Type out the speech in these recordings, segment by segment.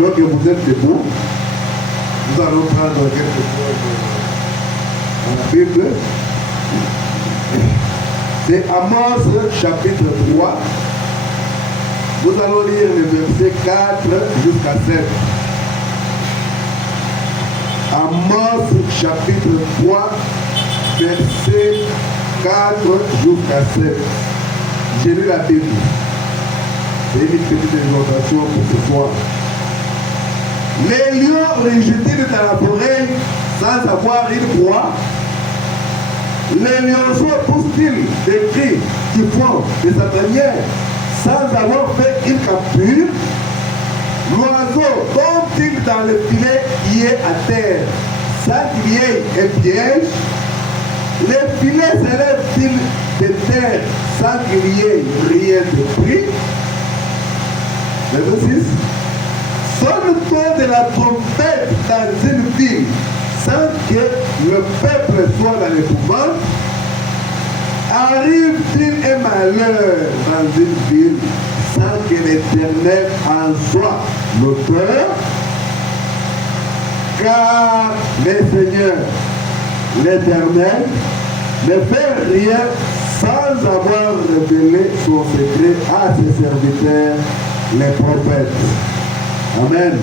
Alors que vous êtes debout, nous allons prendre quelque chose dans la Bible. C'est Amos chapitre 3. Nous allons lire le verset 4 jusqu'à 7. Amos chapitre 3, verset 4 jusqu'à 7. J'ai lu la Bible. C'est une petite exhortation pour ce soir. Les lions rugissent dans la forêt sans avoir une proie. Les lionceaux poussent-ils des cris du fond de sa tanière sans avoir fait une capture? L'oiseau tombe-t-il dans le filet qui est à terre sans qu'il y ait un piège? Les filets s'élèvent-ils de terre sans qu'il y ait rien de pris? Verset 6. Sonne-t-on de la trompette dans une ville sans que le peuple soit dans l'épouvante? Arrive-t-il un malheur dans une ville sans que l'Éternel en soit l'auteur? Car le Seigneur, l'Éternel, ne fait rien sans avoir révélé son secret à ses serviteurs, les prophètes. Amen.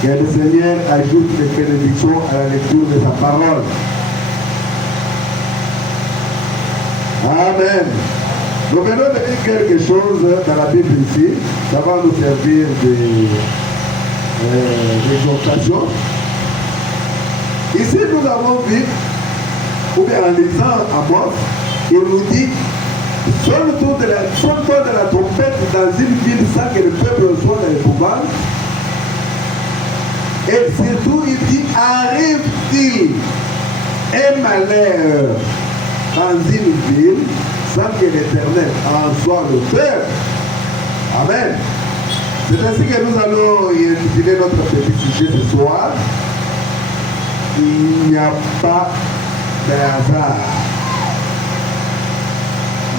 Que le Seigneur ajoute les bénédictions à la lecture de sa parole. Amen. Nous venons de dire quelque chose dans la Bible ici. Ça va nous servir d'exhortation. Ici, nous avons vu, ou bien en lisant Amos, il nous dit sonne-t-on de la trompette dans une ville sans que le peuple soit dans l'épouvante? Et surtout, il dit arrive-t-il un malheur dans une ville sans que l'Éternel en soit l'auteur? Amen. C'est ainsi que nous allons utiliser notre petit sujet ce soir. Il n'y a pas de hasard.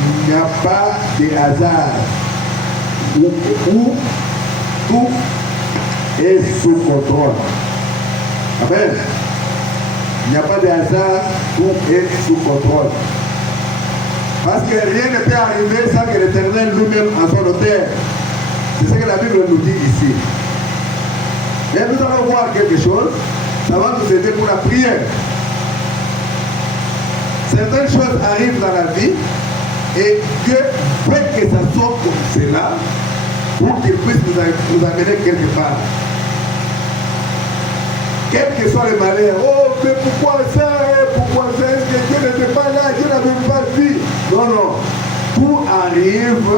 Il n'y a pas de hasard. Où tout est sous contrôle. Amen. Il n'y a pas de hasard, tout est sous contrôle. Parce que rien ne peut arriver sans que l'Éternel lui-même en soit l'auteur. C'est ce que la Bible nous dit ici. Et nous allons voir quelque chose. Ça va nous aider pour la prière. Certaines choses arrivent dans la vie et Dieu veut que ça soit comme cela pour qu'il puisse nous amener quelque part. Quel que soit le malheur, oh mais pourquoi ça? Est-ce que Dieu n'était pas là? Dieu n'avait pas dit. Non, non. Tout arrive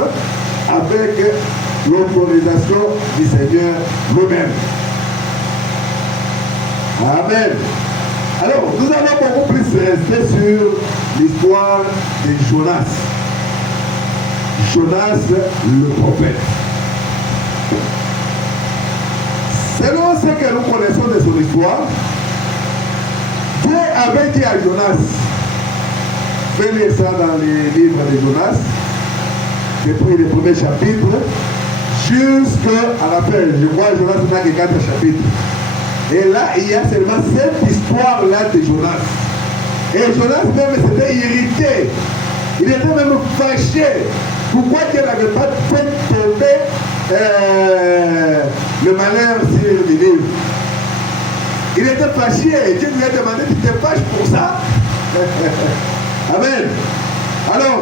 avec l'autorisation du Seigneur lui-même. Amen. Alors, nous allons beaucoup plus rester sur l'histoire de Jonas. Jonas, le prophète. Selon ce que nous connaissons de son histoire, Dieu avait dit à Jonas, fais lire ça dans les livres de Jonas, depuis le premier chapitre, jusqu'à la fin. Je vois Jonas n'a que 4 chapitres. Et là, il y a seulement cette histoire-là de Jonas. Et Jonas même s'était irrité. Il était même fâché. Pourquoi Dieu n'avait pas fait tomber le malheur sur les livres? Il était fâché. Dieu lui a demandé, tu te fâches pour ça? Amen. Alors,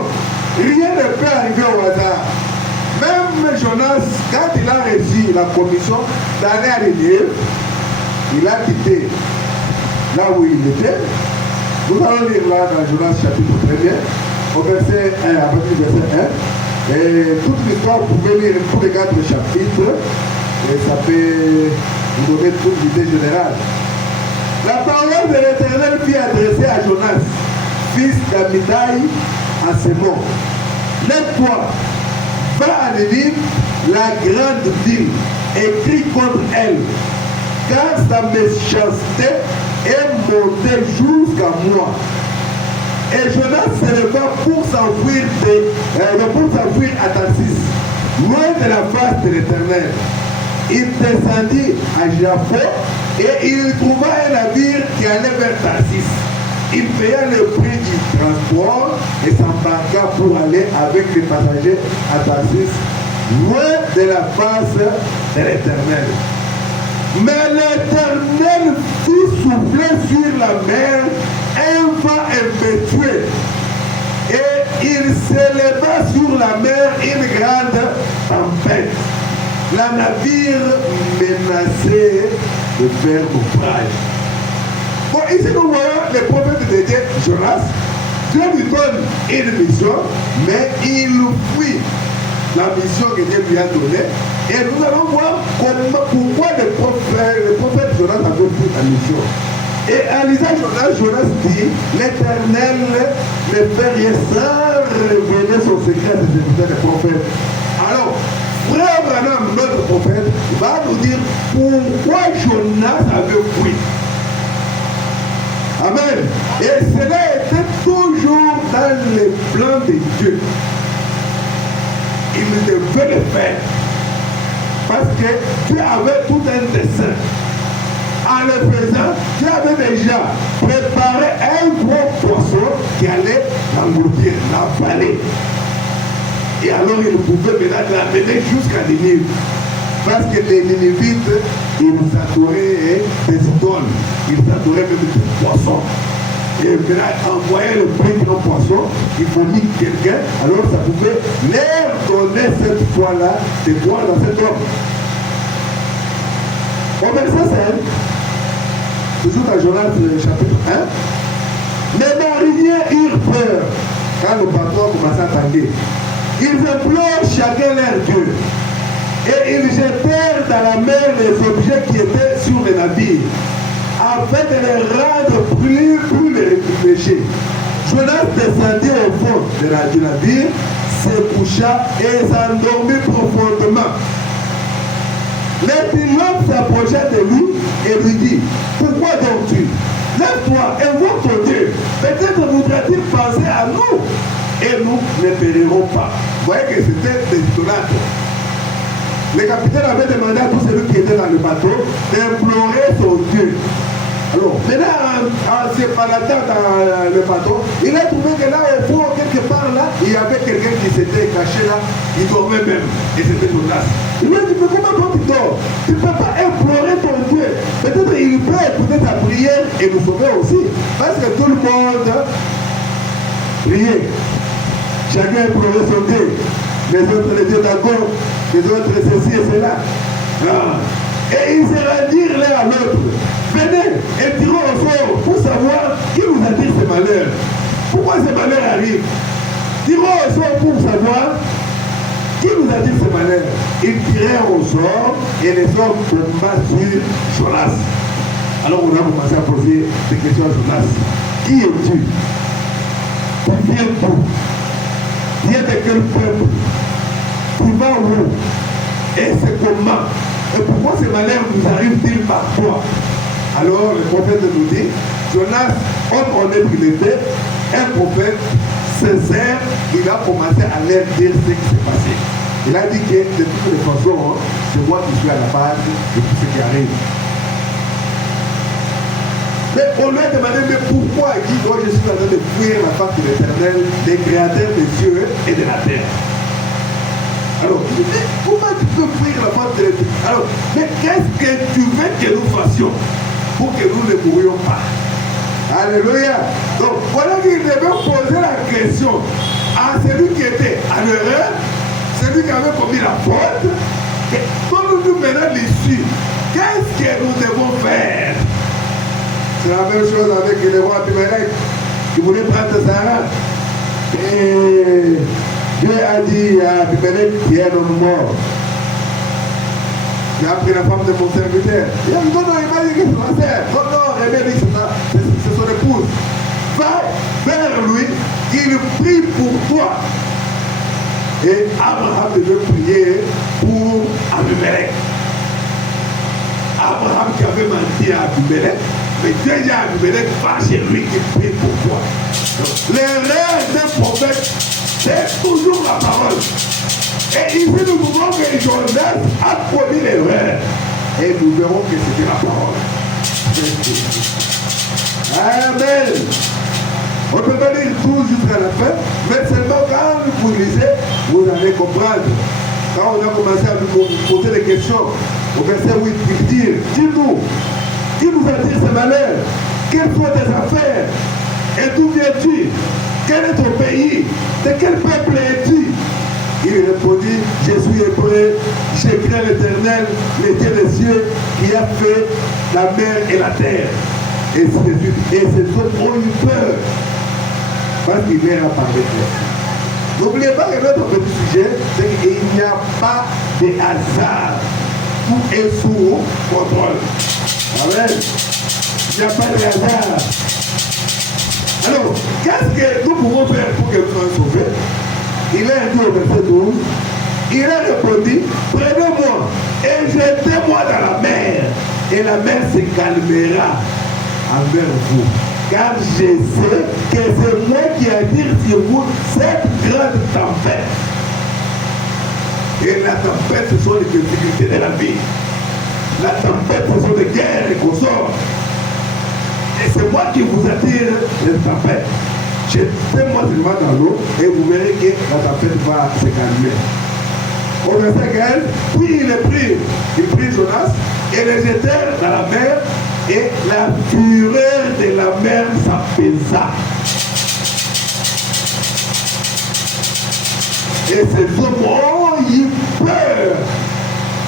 rien ne peut arriver au hasard. Même Jonas, quand il a reçu la commission d'aller à Ninive, il a quitté là où il était. Nous allons lire là dans Jonas chapitre 1er, au verset 1, à partir du verset 1. Et toute l'histoire, vous pouvez lire tous les 4 chapitres, et ça peut vous donner toute l'idée générale. La parole de l'Éternel fut adressée à Jonas, fils d'Amitai, à ces mots. Lève-toi, va à Ninive, la grande ville, et crie contre elle, car sa méchanceté est montée jusqu'à moi. Et Jonas se leva pour s'enfuir à Tarsis, loin de la face de l'Éternel. il descendit à Jaffo et il trouva un navire qui allait vers Tarsis. Il paya le prix du transport et s'embarqua pour aller avec les passagers à Tarsis, loin de la face de l'Éternel. Mais l'Éternel fit souffler sur la mer un vent impétueux et il s'éleva sur la mer une grande tempête. Le navire menaçait de faire naufrage. Bon, ici nous voyons le prophète de Dieu, Jonas. Dieu lui donne une mission, mais il fuit la mission que Dieu lui a donnée. Et nous allons voir pourquoi le prophète Jonas avait pris la mission. Et en lisant Jonas dit, l'Éternel ne fait rien sans révéler son secret à ses serviteurs des prophètes. Alors, frère Branham, notre prophète, va nous dire pourquoi Jonas avait fui. Amen. Et cela était toujours dans le plan de Dieu. Il devait le faire. Parce que Dieu avait tout un dessein. En le faisant, Dieu avait déjà préparé un gros poisson qui allait l'engloutir, l'avaler. Et alors il pouvait maintenant l'amener jusqu'à Ninive. Parce que les Ninivites, ils adoraient des idoles. Ils adoraient même des poissons. Et maintenant, envoyer le prix de nos poissons, il faut dire quelqu'un, alors ça pouvait leur donner cette foi-là de voir dans cet homme. Au verset 5, toujours dans Jonas chapitre 1, les mariniers eurent peur quand le bateau commençait à tanguer. Ils implorent chacun leur Dieu. Et ils jetèrent dans la mer les objets qui étaient sur les navires, afin de les rendre plus légers. Jonas descendit au fond du navire, se coucha et s'endormit profondément. Le pilote s'approcha de lui et lui dit, pourquoi dors-tu? Lève-toi, invoque ton Dieu. Peut-être voudra-t-il penser à nous et nous ne périrons pas. Vous voyez que c'était des idolâtres. Le capitaine avait demandé à tous ceux qui étaient dans le bateau d'implorer son Dieu. Alors, maintenant, en se baladant dans le bateau, il a trouvé que là, au fond, quelque part là, il y avait quelqu'un qui s'était caché là, il dormait même. Et c'était Jonas. Il lui a dit, mais comment toi tu dors? Tu ne peux pas implorer ton Dieu. Peut-être il peut écouter ta prière et nous sauver aussi. Parce que tout le monde priait. Chacun implorait son Dieu. Les autres, les dieux d'Agor, les autres, ceci et cela. Ah. Et ils se rendirent l'un à l'autre. Venez et tirons au sort pour savoir qui nous attire ces malheurs. Pourquoi ces malheurs arrivent? Tirons au sort pour savoir qui nous attire ces malheurs. Ils tirèrent au sort et les hommes tomba sur Jonas. Alors on a commencé à poser des questions à Jonas. Qui es-tu? Tu viens d'où? Tu viens de quel peuple? Tu vas où? Et c'est comment? Et pourquoi ces malheurs nous arrivent-ils par toi? Alors le prophète nous dit, Jonas, homme honnête qu'il était, un prophète sincère, il a commencé à leur dire ce qui s'est passé. Il a dit que de toutes les façons, c'est moi qui suis à la base de tout ce qui arrive. Mais on lui a demandé, mais pourquoi il dit, moi je suis en train de fuir la face de l'Éternel, des créateurs des cieux et de la terre. Alors, mais comment tu peux fuir la face de l'Éternel? Alors, mais qu'est-ce que tu veux que nous fassions pour que nous ne mourions pas? Alléluia. Donc, voilà qu'il devait poser la question à celui qui était à l'erreur, celui qui avait commis la faute. Donne-nous maintenant l'issue. Qu'est-ce que nous devons faire? C'est la même chose avec le roi Abimelech qui voulait prendre Sarah. Et Dieu a dit à Abimelech, qui est un homme mort. J'ai appris la femme de mon serviteur. Il a dit, non, il m'a dit que c'est ma sœur. Non, Rebelle, c'est son épouse. Va vers lui, il prie pour toi. Et Abraham devait prier pour Abimelech. Abraham qui avait menti à Abimelech, mais Dieu dit à Abimelech, va chez lui qui prie pour toi. L'erreur d'un prophète, c'est toujours la parole. Et ici nous voulons que Jonas a produit l'erreur. et nous verrons que c'était la parole. Amen. On ne peut pas lire tout jusqu'à la fin, mais seulement quand vous lisez, vous allez comprendre. Quand on a commencé à nous poser des questions, au verset 8, il dit, dis-nous, qui nous attire ce malheur? Quelles sont tes affaires? Et d'où viens-tu? Quel est ton pays? De quel peuple es-tu? Il répondit, je suis hébreu, j'ai craint l'Éternel, le Dieu des cieux, qui a fait la mer et la terre. Et ces hommes ont eu peur, parce qu'il leur a parlé. N'oubliez pas que notre petit sujet, c'est qu'il n'y a pas de hasard. Tout est sous contrôle. Amen. Il n'y a pas de hasard. Alors, qu'est-ce que nous pouvons faire pour que nous soyons sauvés? Il a dit au verset 12, il a répondu, prenez-moi et jetez-moi dans la mer, et la mer se calmera envers vous. Car je sais que c'est moi qui attire sur vous cette grande tempête. Et la tempête, ce sont les difficultés de la vie. La tempête, ce sont des guerres et consorts. Et c'est moi qui vous attire les tempêtes. Jetez-moi seulement dans l'eau et vous verrez que la tempête va se calmer. Au verset 15, puis il prit Jonas et les jetèrent dans la mer et la fureur de la mer s'apaisa. Et ces hommes ont eu peur.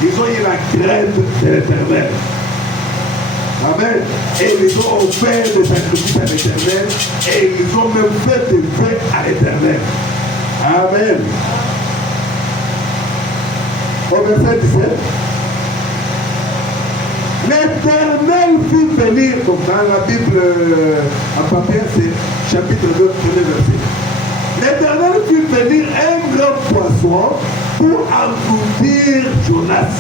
Ils ont eu la crainte de l'Éternel. Amen. Et ils ont offert des sacrifices à l'Éternel et ils ont même fait des vœux à l'Éternel. Amen. Au verset 17. L'Éternel fit venir, donc dans la Bible en papier, c'est chapitre 2, premier verset. L'Éternel fit venir un grand poisson pour engloutir Jonas.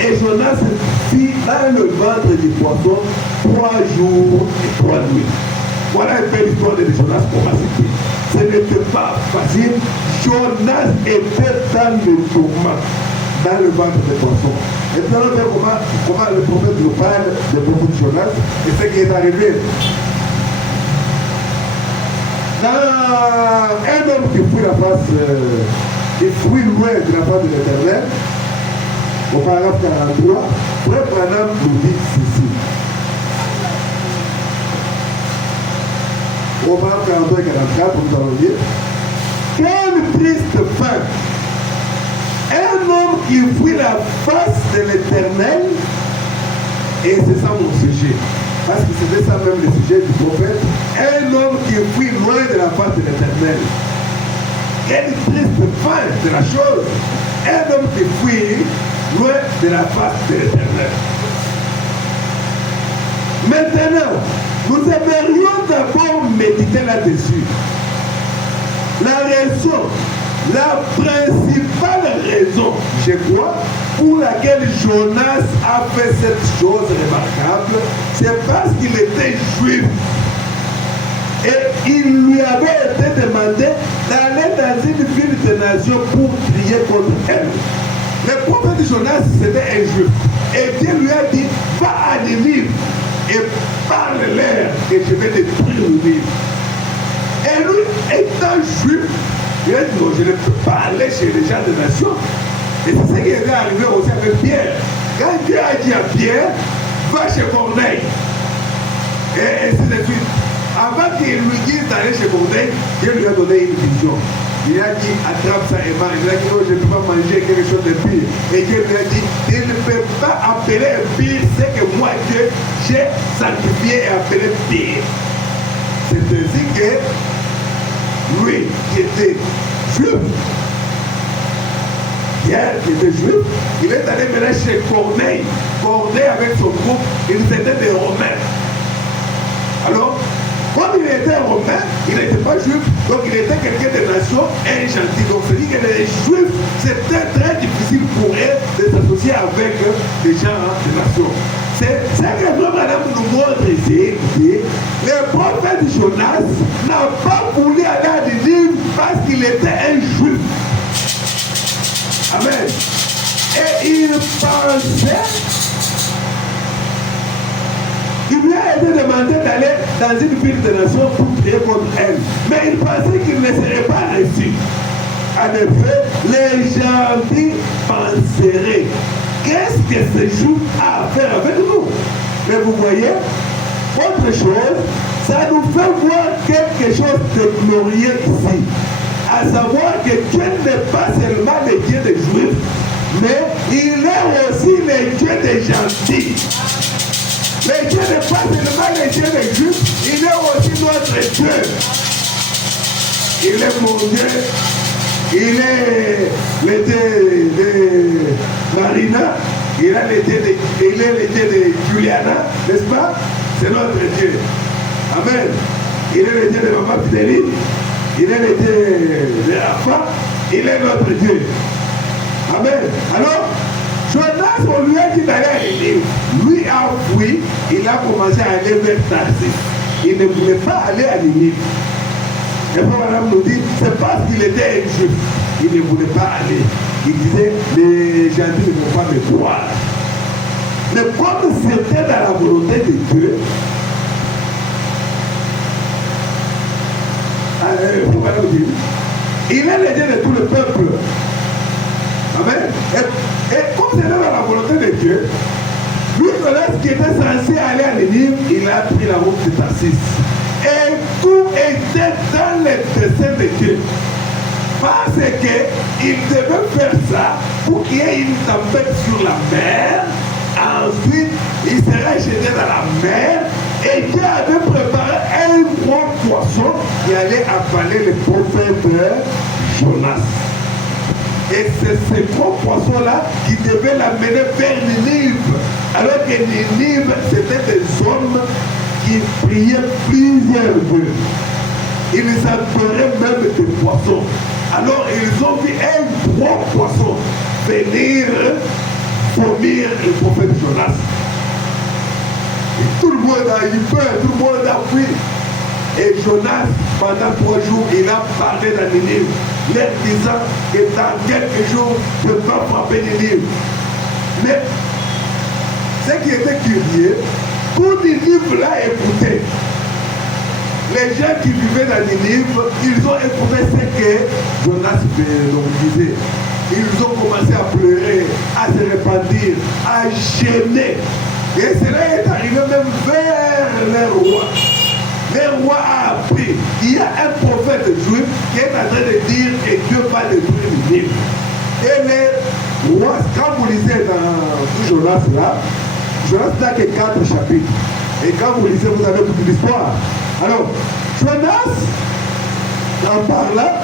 Et Jonas fit dans le ventre du poisson 3 jours et 3 nuits. Voilà un peu l'histoire de Jonas pour citer. Ce n'était pas facile. Jonas était dans le tourment, dans le ventre du poisson. Et nous allons voir comment le prophète nous parle de beaucoup de Jonas et ce qui est arrivé. Dans un homme qui fuit la face, qui fuit loin de la face de l'Éternel, au paragraphe 43, Frère Branham nous dit ceci. Au paragraphe 43 et 44, nous allons dire, quelle triste fin! Un homme qui fuit la face de l'Éternel, et c'est ça mon sujet, parce que c'était ça même le sujet du prophète, un homme qui fuit loin de la face de l'Éternel. Quelle triste fin de la chose! Un homme qui fuit loin de la face de l'Éternel. Maintenant, nous aimerions d'abord méditer là-dessus. La raison, la principale raison, je crois, pour laquelle Jonas a fait cette chose remarquable, c'est parce qu'il était juif. Et il lui avait été demandé d'aller dans une ville de nation pour prier contre elle. Le prophète Jonas, c'était un juif. Et Dieu lui a dit, va à Ninive et parle-leur et je vais détruire Ninive. Et lui, étant juif, il a dit, non, je ne peux pas aller chez les gens de nation. Et c'est ce qui est arrivé aussi avec Pierre. Quand Dieu a dit à Pierre, va chez Corneille. Et ainsi de suite. Avant qu'il lui dise d'aller chez Corneille, Dieu lui a donné une vision. Il a dit, attrape ça et mange. Il a dit, oh, je ne peux pas manger quelque chose de pire. Et Dieu lui a dit, il ne peut pas appeler un pire ce que moi, Dieu, j'ai sanctifié et appelé pire. C'est ainsi que lui, qui était juif, Pierre, qui était juif, il est allé mener chez Corneille. Corneille, avec son groupe, ils étaient des Romains. Alors, comme il était romain, il n'était pas juif, donc il était quelqu'un de nation et gentil. Donc c'est dit que les juifs, c'était très difficile pour eux de s'associer avec les gens de nation. C'est ce que Madame nous montre ici. Le prophète Jonas n'a pas voulu aller à Ninive parce qu'il était un juif. Amen. Et il pensait a été demandé d'aller dans une ville de nation pour prier contre elle. Mais il pensait qu'il ne serait pas reçu. En effet, les gentils penseraient, qu'est-ce que ce jour a à faire avec nous? Mais vous voyez, autre chose, ça nous fait voir quelque chose de glorieux ici. À savoir que Dieu n'est pas seulement le Dieu des Juifs, mais il est aussi le Dieu des gentils. Le Dieu n'est pas seulement le Dieu des Juifs, il est aussi notre Dieu. Il est mon Dieu. Il est le Dieu de Marina, il est le Dieu de Juliana, n'est-ce pas? C'est notre Dieu. Amen. Il est le Dieu de Maman Fidéline, il est le Dieu de Rafa, il est notre Dieu. Amen. Alors, Jonas, on lui a dit d'aller à Ninive. Lui a fui, il a commencé à aller vers Tarsis. Il ne voulait pas aller à Ninive. Et puis madame nous dit, c'est parce qu'il était un juif. Il ne voulait pas aller. Il disait, les gentils ne vont pas me croire. Mais comme c'était dans la volonté de Dieu, il est le Dieu de tout le peuple. Amen. Et comme c'était dans la volonté de Dieu, lui, qui était censé aller à Ninive, il a pris la route de Tarsis. Et tout était dans le dessein de Dieu. Parce qu'il devait faire ça pour qu'il y ait une tempête sur la mer. Ensuite, il sera jeté dans la mer. Et Dieu avait préparé un gros poisson qui allait avaler le prophète Jonas. Et c'est ce gros poisson-là qui devait l'amener vers Ninive. Alors que Ninive, c'était des hommes qui priaient plusieurs dieux. Ils adoraient même des poissons. Alors ils ont vu un gros poisson venir vomir le prophète Jonas. Et tout le monde a eu peur, tout le monde a fui. Et Jonas, pendant 3 jours, il a parlé dans Ninive, leur disant que dans quelques jours, je vais frapper Ninive. Mais ce qui était curieux, tout Ninive l'a écouté. Les gens qui vivaient dans Ninive, ils ont écouté ce que Jonas disait. Ils ont commencé à pleurer, à se repentir, à gêner. Et cela est arrivé même vers le roi. Le roi a appris qu'il y a un prophète juif qui est en train de dire que Dieu va détruire Ninive. Et le roi, quand vous lisez dans Jonas là, Jonas n'a que 4 chapitres. Et quand vous lisez, vous avez toute l'histoire. Alors, Jonas, en parlant,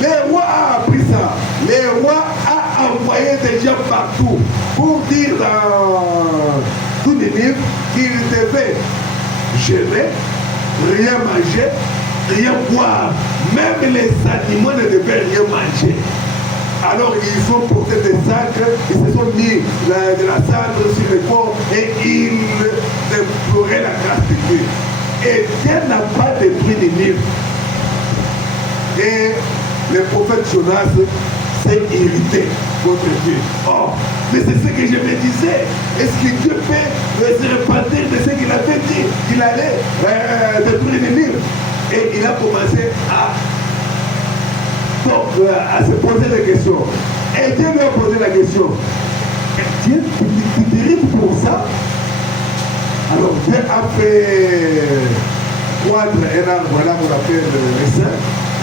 le roi a appris ça. Le roi a envoyé des gens partout pour dire dans tout Ninive qu'il devait jeûner, rien manger, rien boire. Même les animaux ne devaient rien manger. Alors ils ont porté des sacs, ils se sont mis de la cendre sur le corps et ils déploraient la grâce de Dieu. Et Dieu n'a pas détruit Ninive. Et le prophète Jonas s'est irrité contre Dieu. Oh, mais c'est ce que je me disais. Est-ce que Dieu peut se repentir de ce qu'il avait dit, qu'il allait détruire Ninive? Et il a commencé à se poser des questions. Et Dieu lui a posé la question. Dieu, tu t'irrites pour ça? Alors Dieu a fait croître un arbre là qu'on appelle le sein,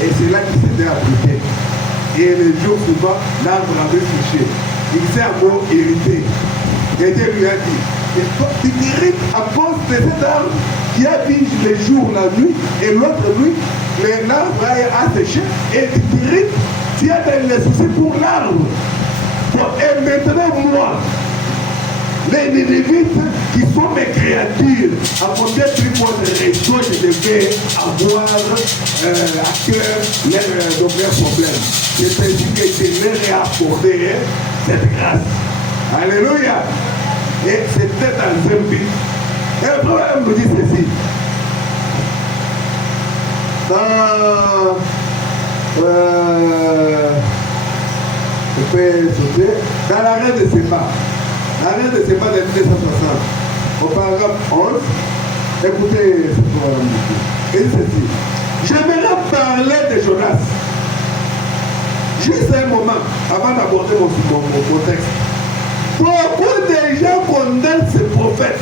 et c'est là qu'il s'était appliqué. Et le jour suivant, l'arbre avait séché. Il s'est encore irrité. Et Dieu lui a dit, tu t'irrites à cause de cet arbre qui habite le jour, la nuit, et l'autre nuit, l'arbre a séché, et tu t'irrites, tu as des soucis pour l'arbre. Bon, et maintenant, moi, les Ninivites qui sont mes créatures, à combien de fois de raison je devais avoir à cœur leurs problèmes. C'est ainsi que je leur ai accordé cette grâce. Alléluia. Et c'était dans un but. Et le problème nous dit ceci. Je peux sauter. Dans la reine de Séba. La reine de Séba de 1960. Au paragraphe 11, Écoutez ce programme de Dieu. Et ceci. J'aimerais parler de Jonas. Juste un moment, avant d'aborder mon texte. Beaucoup de gens condamnent ce prophète.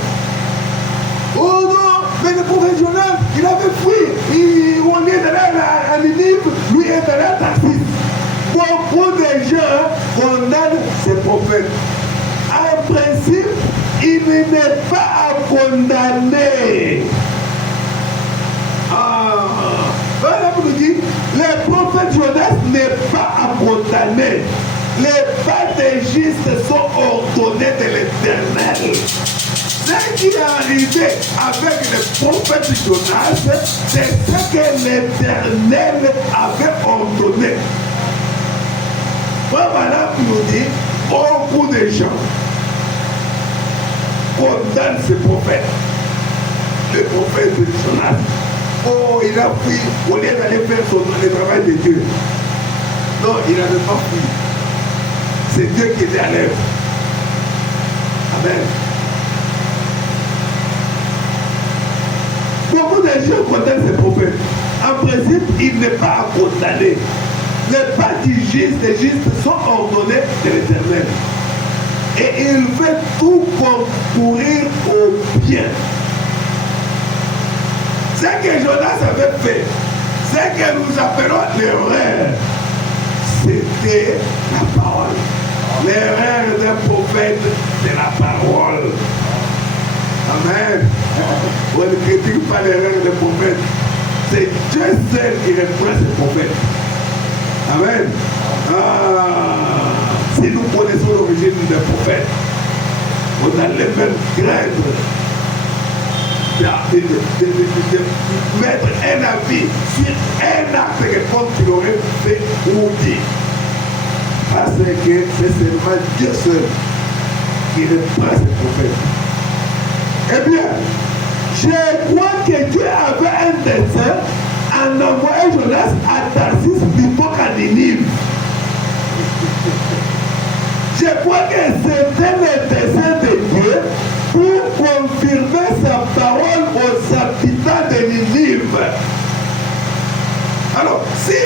Oh non, mais le prophète Jonas, il avait fui. On est allé à Ninive, lui est allé à Tarsis. Beaucoup de gens condamnent ce prophète. En principe, il n'est pas à condamner. Voilà pour nous dire, le prophète Jonas n'est pas à condamner. Les pas des justes sont ordonnés de l'Éternel. Ce qui est arrivé avec le prophète Jonas, c'est ce que l'Éternel avait ordonné. Voilà pour nous dire, beaucoup de gens condamnent ce prophète. Le prophète Jonas. Oh, il a fui au lieu d'aller faire le travail de Dieu. Non, il n'avait pas fui. C'est Dieu qui était à l'œuvre. Amen. Beaucoup de gens condamnent ce prophète. En principe, il n'est pas à condamner. Les pas du juste, les justes sont ordonnés de l'Éternel. Et il fait tout concourir au bien. Ce que Jonas avait fait, ce que nous appelons l'erreur, c'était la parole. L'erreur d'un prophète, c'est la parole. Amen. On ne critique pas l'erreur d'un prophète. C'est Dieu seul qui reprend ce prophète. Amen. Si nous connaissons l'origine d'un prophète, on allait même craindre de mettre un avis sur un acte quelconque qu'il aurait fait ou dit. Parce que c'est seulement Dieu seul qui reprend ce prophète. Eh bien, je crois que Dieu avait un dessein en envoyant Jonas à Tarsis plutôt qu'à Ninive. Je crois que c'était le dessein de Dieu pour confirmer sa parole aux habitants de Ninive. Alors, si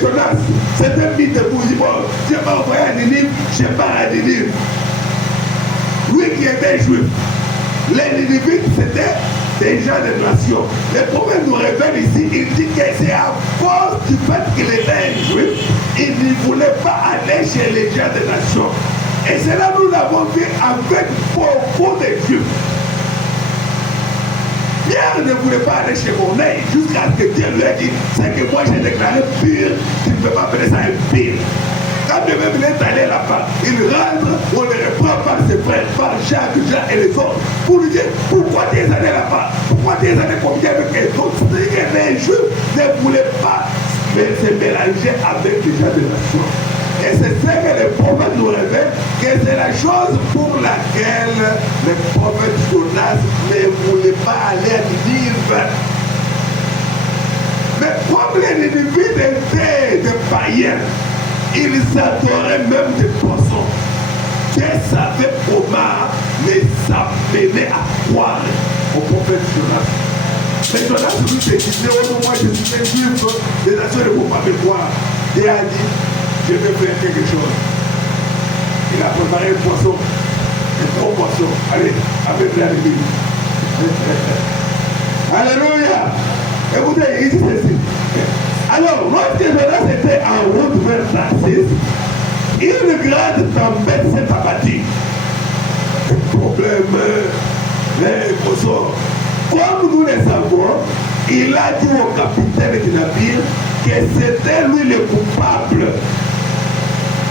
Jonas, c'est un mythe pour dire, bon, Dieu m'a envoyé à Ninive, je pars à Ninive. Lui qui était juif, les Ninivites, c'était des gens de nation. Le prophète nous révèle ici, il dit que c'est à cause du fait qu'il était un juif, il ne voulait pas aller chez les gens de nation. Et cela nous l'avons vu avec beaucoup de juifs. Pierre ne voulait pas aller chez Corneille jusqu'à ce que Dieu lui ait dit, c'est que moi j'ai déclaré pur, tu ne peux pas appeler ça impur. Quand le même est allé là-bas, il rentre, on le reprend par ses frères, par Jacques, Jean et les autres, pour lui dire, pourquoi tu es allé là-bas? Pourquoi tu es allé combien avec les autres? C'est que les juifs ne voulaient pas se mélanger avec les gens de la nation. Et c'est ce que le prophète nous révèle, que c'est la chose pour laquelle le prophète Jonas ne voulait pas aller à Ninive. Mais comme les Ninivites étaient des païens, ils adoraient même des poissons. Dieu savait comment les amener à croire au prophète Jonas. Mais Jonas lui se disait, oh non, moi je suis un juif, les nations ne vont pas me croire. Dieu a dit, je vais faire quelque chose. Il a préparé un poisson, un gros poisson. Allez, avec la l'église. Alléluia. Écoutez, il dit ceci. Alors, lorsque Jonas était en route vers Tarsis, une grande tempête s'est abattue. Le problème, les poissons. Comme nous le savons, il a dit au capitaine du navire que c'était lui le coupable.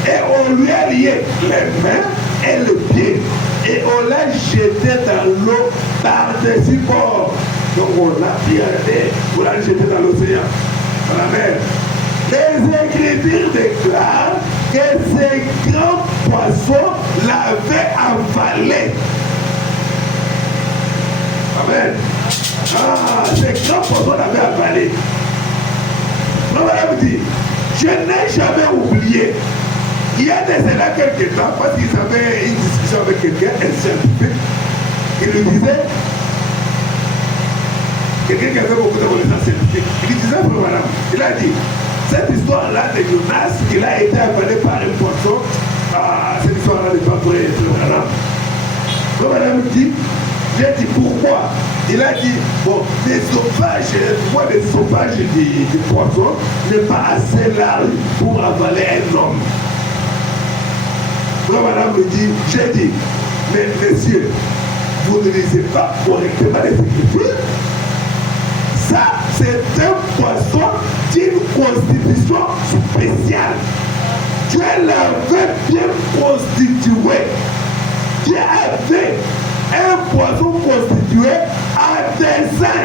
Et on lui a lié les mains et les pieds. Et on l'a jeté dans l'eau par-dessus bord. Donc on l'a piraté, on l'a jeté dans l'océan, dans la mer. Les Écritures déclarent que ces grands poissons l'avaient avalé. Amen. Ces grands poissons l'avaient avalé. Donc elle me dit, je n'ai jamais oublié. Il y a de cela quelques temps, parce qu'ils avaient une discussion avec quelqu'un, un scientifique, qui lui disait, quelqu'un qui avait beaucoup de connaissances scientifiques, il disait, madame, il a dit, cette histoire-là de Jonas, il a été avalé par un poisson, cette histoire-là n'est pas vraie, madame. Donc madame dit, j'ai dit pourquoi? Il a dit, bon, les sauvages, moi les sauvages du poisson n'est pas assez large pour avaler un homme. Donc madame me dit, j'ai dit, mais messieurs, vous ne lisez pas correctement les Écritures. Ça, c'est un poisson d'une constitution spéciale. Dieu l'avait bien constitué. Dieu avait un poisson constitué à dessein.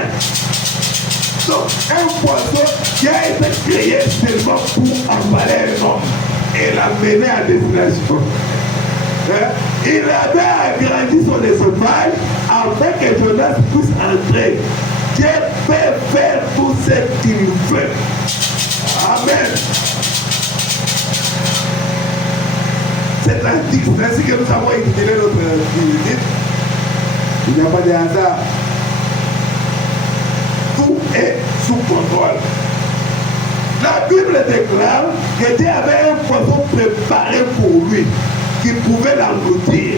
Donc, un poisson qui a été créé seulement pour avaler un homme et l'amener à destination. Il avait agrandi son estomac afin que Jonas puisse entrer. Dieu peut faire tout ce qu'il veut. Amen. C'est ainsi que nous avons étudié notre divinité. Il n'y a pas de hasard. Tout est sous contrôle. La Bible déclare que Dieu avait un poisson préparé pour lui qui pouvait l'engloutir.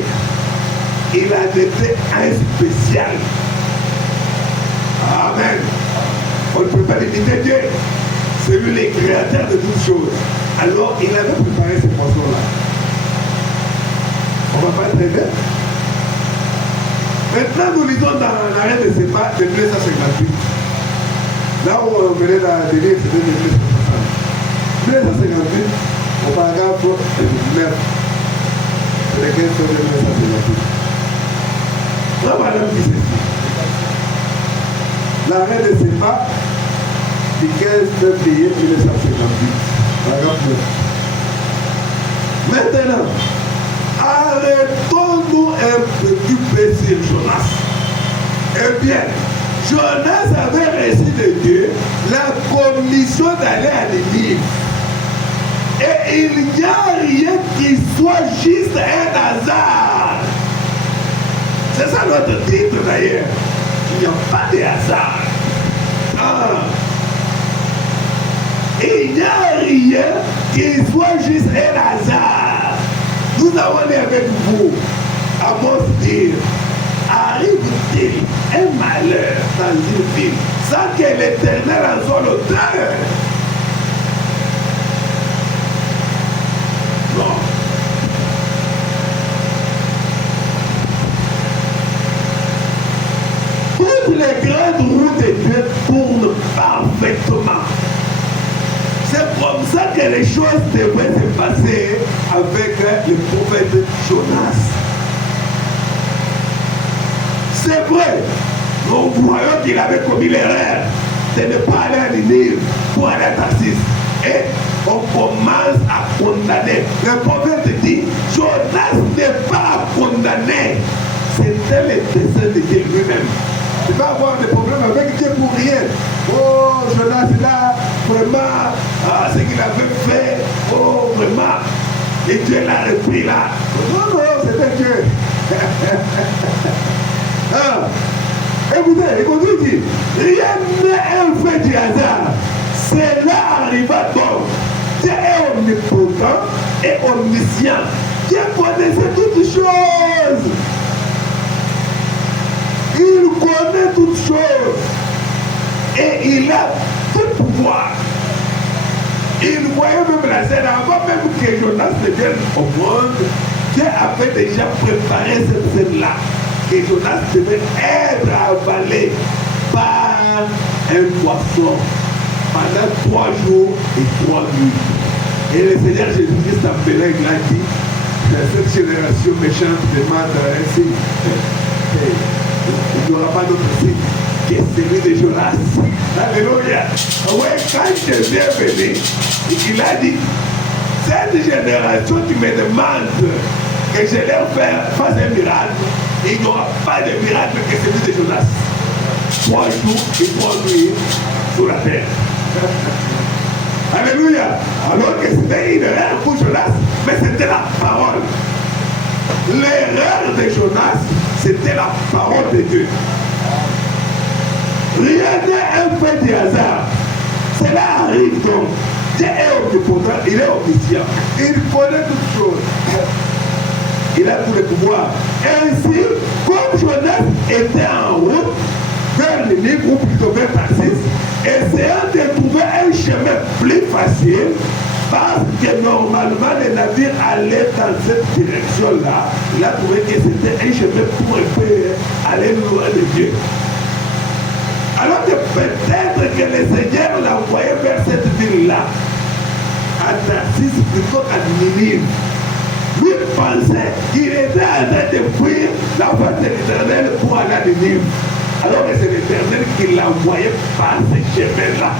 Il a été un spécial. Amen. On ne peut pas limiter Dieu. C'est lui le créateur de toutes choses. Alors, il avait préparé ce poisson-là. On ne va pas très bien. Maintenant, nous lisons dans l'arrêt de Sépa de 1958. Là où on venait de lire, c'était de 1958. Au paragraphe 9. C'est les 15 de 1958. Là, madame dit ceci. L'arrêt de Sépa du 15 février 1958. Paragraphe 9. Maintenant, arrêtons-nous un petit peu sur Jonas. Eh bien, Jonas avait reçu de Dieu la commission d'aller à Ninive. Et il n'y a rien qui soit juste un hasard. C'est ça notre titre d'ailleurs. Il n'y a pas de hasard. Il n'y a rien qui soit juste un hasard. Nous avons dit avec vous, Amos dire, arrive-t-il un malheur dans une ville sans que l'Éternel en soit l'auteur? Non. Toutes les grandes routes de Dieu tournent parfaitement. C'est comme ça que les choses devraient se passer avec le prophète Jonas. C'est vrai, nous voyons qu'il avait commis l'erreur de ne pas aller à Ninive pour aller à Tarsis. Et on commence à condamner. Le prophète dit, Jonas n'est pas condamné. C'était le dessein de Dieu lui-même. Il va avoir des problèmes avec Dieu pour rien. Oh, Jonas, là, vraiment, ce qu'il avait fait, oh, vraiment, et Dieu l'a repris là. Non, non, c'était Dieu. Écoutez, il dit, rien n'est un fait du hasard. Cela arriva donc. Dieu est omnipotent et omniscient. Dieu connaissait toutes choses. Il connaît toutes choses. Et il a tout pouvoir. Il voyait même la scène avant même que Jonas ne vienne au monde. Dieu avait déjà préparé cette scène-là. Et Jonas devait être avalé par un poisson pendant 3 jours et 3 nuits. Et le Seigneur Jésus-Christ appelait, il a dit, cette génération méchante demande ainsi. Il n'y aura pas d'autre signe que celui de Jonas. Alléluia. Oui, quand Jésus est venu, il a dit, cette génération qui me demande que je leur fasse un miracle, il n'y aura pas de miracle que celui de Jonas. 3 jours et 3 nuits sur la terre. Alléluia. Alors que c'était une erreur pour Jonas, mais c'était la parole. L'erreur de Jonas, c'était la parole de Dieu. Rien n'est un fait du hasard. Cela arrive donc. Dieu est omnipotent, il est omniscient. Il connaît toutes choses. Il a tous les pouvoirs. Ainsi, comme Jonas était en route vers Ninive, ou plutôt vers Tarsis, essayant de trouver un chemin plus facile, parce que normalement les navires allaient dans cette direction-là, il a trouvé que c'était un chemin pour aller loin de Dieu. Alors que peut-être que le Seigneur l'a envoyé vers cette ville-là, à Tarsis plutôt qu'à Ninive. Lui pensait qu'il était en train de fuir la face de l'Éternel pour aller à Ninive. Alors que c'est l'Éternel qui l'a envoyé par ce chemin-là.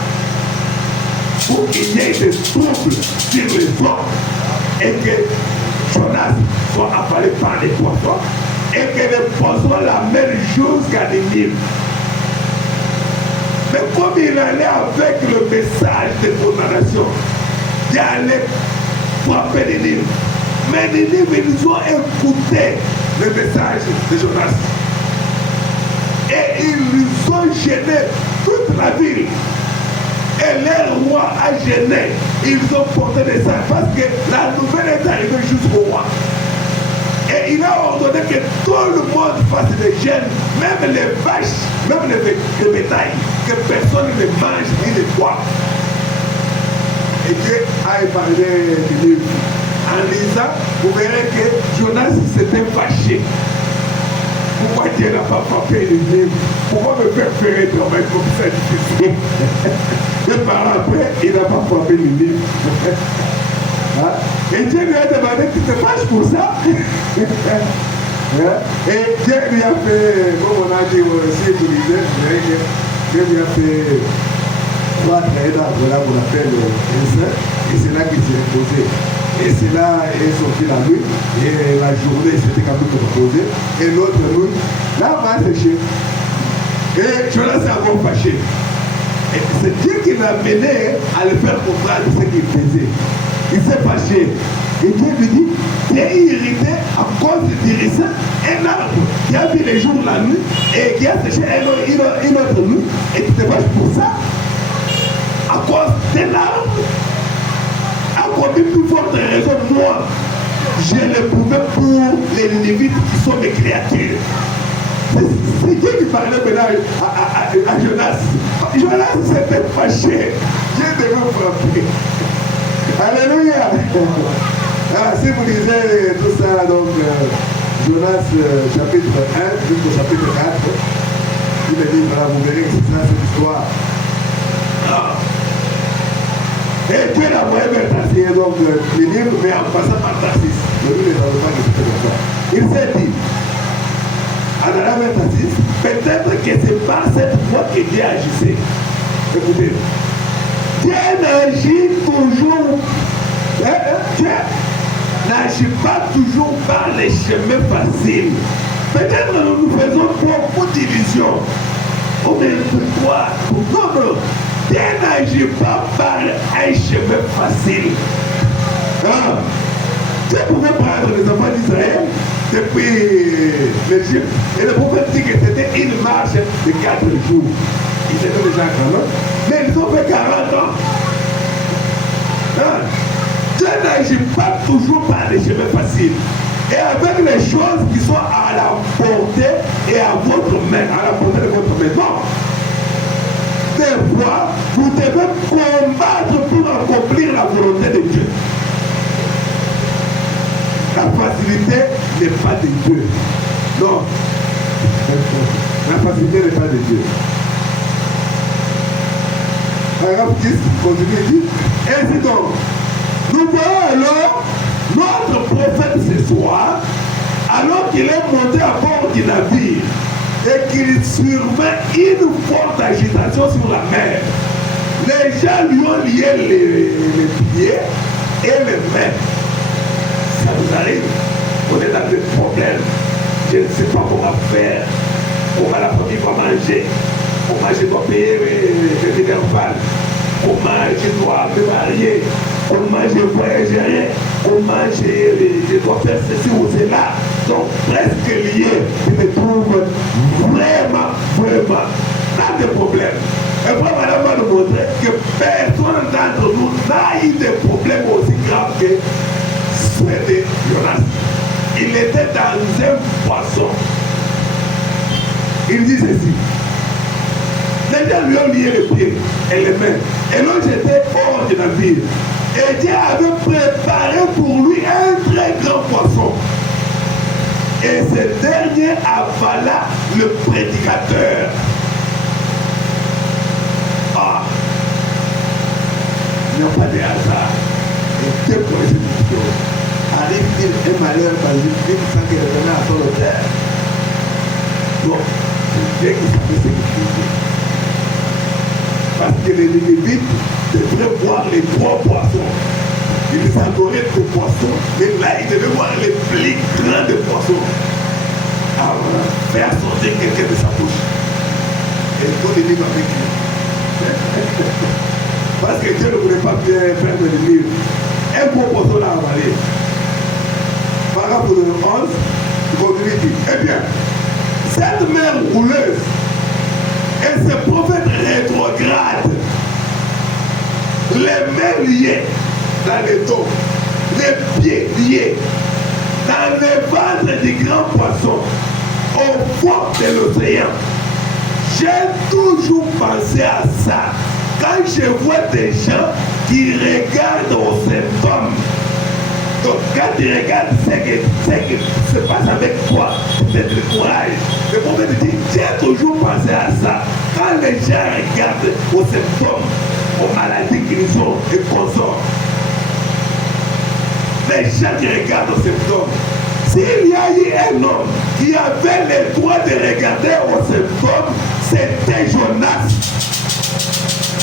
Pour qu'il y ait des troubles sur les eaux et que Jonas soit appelé par les poissons et que les poissons l'amènent jusqu'à Ninive. Mais comme il allait avec le message de condamnation, il allait frapper Ninive. Mais Ninive, ils ont écouté le message de Jonas. Et ils ont gêné toute la ville. Et leur roi a gêné. Ils ont porté des sacs parce que la nouvelle est arrivée jusqu'au roi. Et il a ordonné que tout le monde fasse des gènes, même les vaches, même les bétails, que personne ne mange ni ne boit. Et Dieu a parlé de lui. En lisant, vous verrez que Jonas s'était fâché. Pourquoi Dieu n'a pas frappé les livres? Pourquoi me faire faire un travail comme ça difficile? Et par après, il n'a pas frappé les livres. Hein? Et Dieu lui a demandé, tu te fâches pour ça? Et Dieu lui a fait, comme on a dit aussi, vous lisez, vous verrez que Dieu lui a fait 3 traits d'arbres, là qu'on appelle un saint, et c'est là qu'il s'est reposé. Et c'est là est sorti la nuit, et la journée c'était quand même reposé, et l'autre nuit, là on va sécher. Et Jonas s'est encore fâché. Et c'est Dieu qui l'a mené à le faire comprendre ce qu'il faisait. Il s'est fâché. Et Dieu lui dit, tu es irrité à cause du ricin, un arbre qui a vu les jours la nuit et qui a séché une autre nuit, et tu te fâches pour ça, à cause d'un arbre. Pour une plus forte raison, moi, je l'éprouvais pour les Lévites qui sont mes créatures. C'est Dieu qui parlait maintenant à Jonas. Jonas s'était fâché. Dieu devait frapper. Alléluia. Si vous lisez tout ça, donc Jonas chapitre 1 jusqu'au chapitre 4, il me dit, voilà, vous verrez que c'est ça, cette histoire. Et Dieu l'a envoyé vers Tarsis, donc Ninive, mais en passant par Tarsis. Le livre n'est pas que c'était comme ça. Il s'est dit, en allant vers Tarsis, peut-être que c'est par cette voie que Dieu agissait. Écoutez, Dieu n'agit toujours, Dieu n'agit pas toujours par les chemins faciles. Peut-être que nous faisons beaucoup d'illusions. Ou bien pourquoi? Non. Dieu n'agit pas par un chemin facile. Dieu pouvait prendre les enfants d'Israël depuis l'Égypte. Et le prophète dit que c'était une marche de 4 jours. Ils étaient déjà grands, mais ils ont fait 40 ans. Dieu n'agit pas toujours par les chemins faciles. Et avec les choses qui sont à la portée et à votre main, à la portée de votre main. Non. Des fois, vous devez combattre pour accomplir la volonté de Dieu. La facilité n'est pas de Dieu. Non. La facilité n'est pas de Dieu. Paragraphe 10, continue, dit. Ainsi donc, nous voyons alors notre prophète ce soir, alors qu'il est monté à bord du navire, et qu'il surveille une forte agitation sur la mer. Les gens lui ont lié les pieds et les mains. Ça nous arrive. On est dans des problèmes. Je ne sais pas comment faire. Comment la famille va manger. Comment je dois payer mes minervales. Comment je dois me marier. Comment je voyager. Comment je dois faire ceci ou cela. Donc presque lié, je me trouve vraiment ça le problème. Et pour madame va nous montrer que personne d'entre nous n'a eu des problèmes aussi graves que ceux de Jonas. Il était dans un poisson. Il dit ceci. Les gens lui ont lié les pieds et les mains et l'ont jeté hors du navire. Et Dieu avait préparé pour lui un très grand poisson. Et ce dernier avala le prédicateur. Ah, il n'y a pas de hasard. Et deux projets de Dieu arrivent un malheur par une ville sans qu'elle revienne à son terre. Donc, c'est Dieu qui savait ce qu'il faisait. Parce que les Lévites devraient voir les trois poissons. Ils adoraient les poissons, mais là, ils devaient voir les plus grands des poissons. Alors, faire sortir quelqu'un de sa bouche. Et tout les livres avec lui. Parce que Dieu ne voulait pas bien faire de livres. Un beau poisson l'a avalé. Paragraphe 11, il continue dit, eh bien, cette mer rouleuse et ce prophète rétrograde, les mains liées dans les dos, les pieds liés dans le ventre du grand poisson, au fond de l'océan. J'ai toujours pensé à ça quand je vois des gens qui regardent aux symptômes. Donc quand tu regardes ce qui se passe avec toi, c'est le courage. Le prophète dit, j'ai toujours pensé à ça. Quand les gens regardent aux symptômes, aux maladies qu'ils ont et consortent, les gens qui regardent aux symptômes, s'il y a eu un homme qui avait le droit de regarder aux symptômes, c'était Jonas.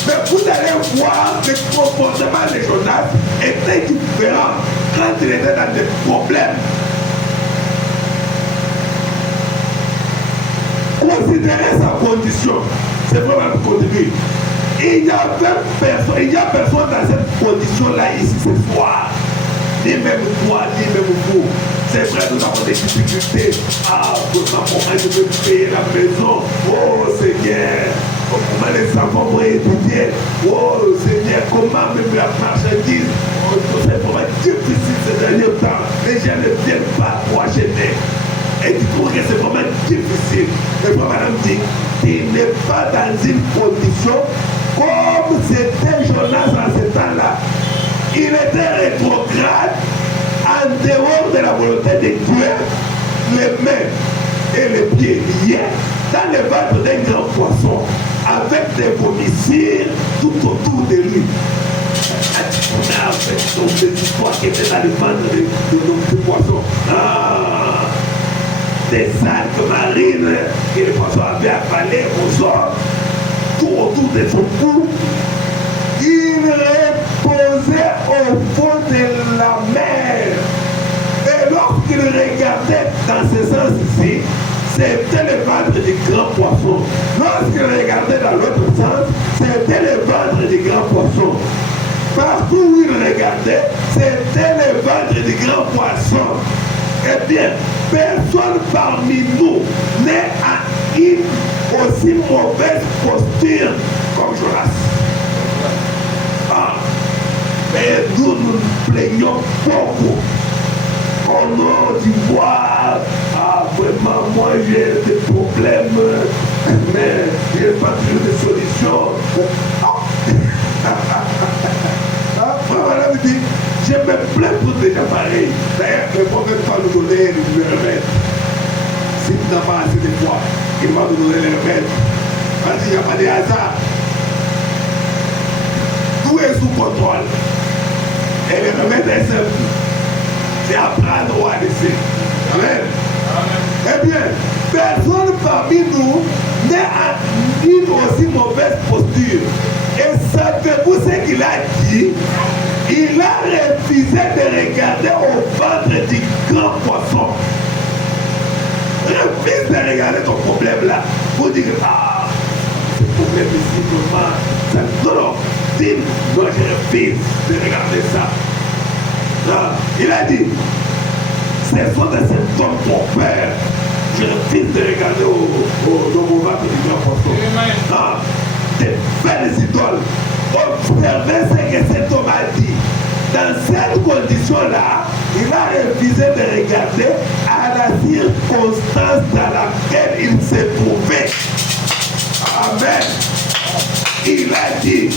Mais vous allez voir le comportement de Jonas était différent quand il était dans des problèmes. Considérez sa condition. C'est vraiment continuer. Il n'y a personne dans cette condition-là ici ce soir. Ni même toi, ni même vous. C'est vrai, nous avons des difficultés. Ah, comment je peux payer la maison? Oh Seigneur, comment les enfants vont étudier? Oh Seigneur, comment même la marchandise? Oh, c'est vraiment difficile ces derniers temps. Les gens ne viennent pas pour acheter. Et tu trouves que c'est vraiment difficile. Mais moi, madame dit, il n'est pas dans une condition comme c'était Jonas en ce temps-là. Il était rétrograde en dehors de la volonté de Dieu, les mains et les pieds liés dans le ventre d'un grand poisson avec des vomissures tout autour de lui. On a fait des histoires qui étaient dans le ventre de poisson. Ah, des algues marines que le poisson avait avalées aux hommes tout autour de son cou. Il reposait au fond de la mer. Et lorsqu'il regardait dans ce sens-ci, c'était le ventre du grand poisson. Lorsqu'il regardait dans l'autre sens, c'était le ventre du grand poisson. Partout où il regardait, c'était le ventre du grand poisson. Eh bien, personne parmi nous n'est à une aussi mauvaise posture comme Jonas. Mais nous nous plaignons beaucoup. Oh non, tu vois, ah vraiment, moi j'ai des problèmes, mais je n'ai pas trouvé de solution. Voilà, me dit, je me plains pour des appareils. D'ailleurs, le prophète va nous donner le remède. Si tu n'as pas assez de foi, il va nous donner le remède. Parce qu'il n'y a pas de hasard. Tout est sous contrôle. Et le remède est simple. C'est apprendre au ADC. Amen. Eh bien, personne parmi nous n'est à une aussi mauvaise posture. Et savez-vous ce qu'il a dit? Il a refusé de regarder au ventre du grand poisson. Refuse de regarder ton problème là. Pour dire, ah, ce problème ici, vraiment. Non, non. Dis, moi je refuse de regarder ça. Non. Il a dit, ce sont des symptômes trompeurs. Je refuse de regarder dans mon ventre du grand porteur. Non, des belles idoles. Observez ce que cet homme a dit. Dans cette condition-là, il a refusé de regarder à la circonstance dans laquelle il s'est trouvé. Amen. Il a dit,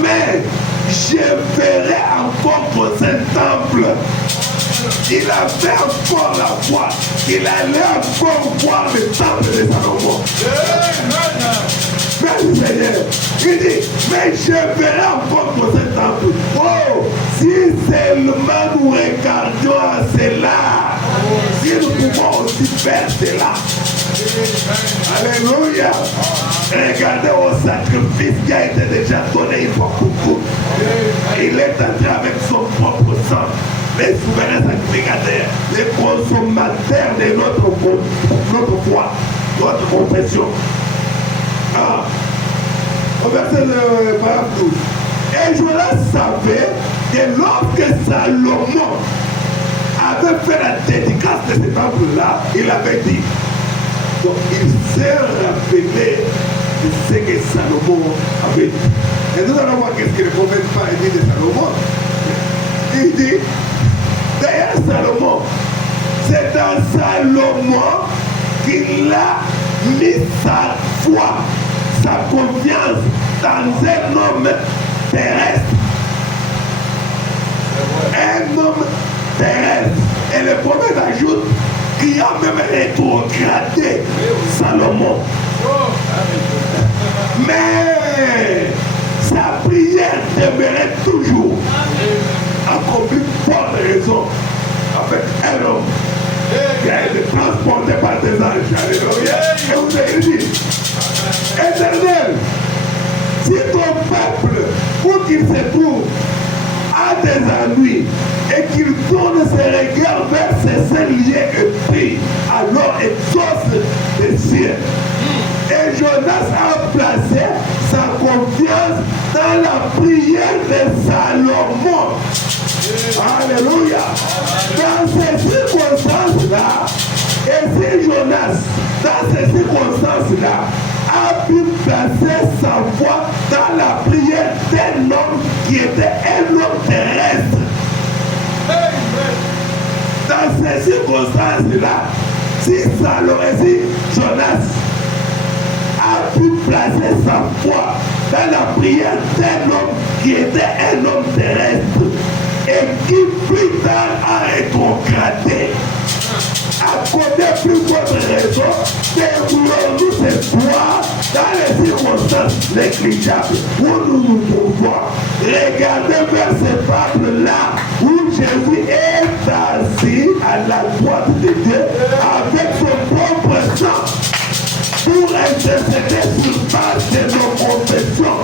mais je verrai encore dans un temple. Il avait encore la foi. Il allait encore voir le temple de Salomon. Merci Seigneur. Il dit, mais je verrai encore dans un temple. Oh, si seulement nous regardions à cela, si nous pouvons aussi faire cela. Alléluia. Regardez au sacrifice qui a été déjà donné une fois pour toutes. Il est entré avec son propre sang. Les souverains sacrificateurs, les consommateurs de notre foi, notre confession. Ah. Au verset de paragraphe 12. Et Jonas savait que lorsque Salomon avait fait la dédicace de ce temple-là, il avait dit. Donc il s'est rappelé de ce que Salomon avait dit. Et nous allons voir qu'est-ce que le prophète dit de Salomon. Il dit, d'ailleurs Salomon, c'est dans Salomon qu'il a mis sa foi, sa confiance dans un homme terrestre. Un homme terrestre. Et le prophète ajoute qu'il a même rétrogradé Salomon. Mais sa prière demeurait toujours accomplie pour raison avec un homme qui a été transporté par des anges. Alléluia. Et vous avez dit, Éternel, si ton peuple, où qu'il se trouve, a des ennuis et qu'il tourne ses regards vers ses saints liés et prie, alors exauce les cieux. Et Jonas a placé sa confiance dans la prière de Salomon. Alléluia. Dans ces circonstances-là, et si Jonas, dans ces circonstances-là, a pu placer sa foi dans la prière d'un homme qui était un homme terrestre. Dans ces circonstances-là, si Jonas a pu placer sa foi dans la prière d'un homme qui était un homme terrestre et qui plus tard a rétrogradé, à côté plus votre raison, déroulons-nous ce soir dans les circonstances négligeables où nous nous trouvons. Regardez vers ce peuple-là où Jésus est assis à la droite de Dieu avec son propre sang pour intercéder sur base de nos confessions.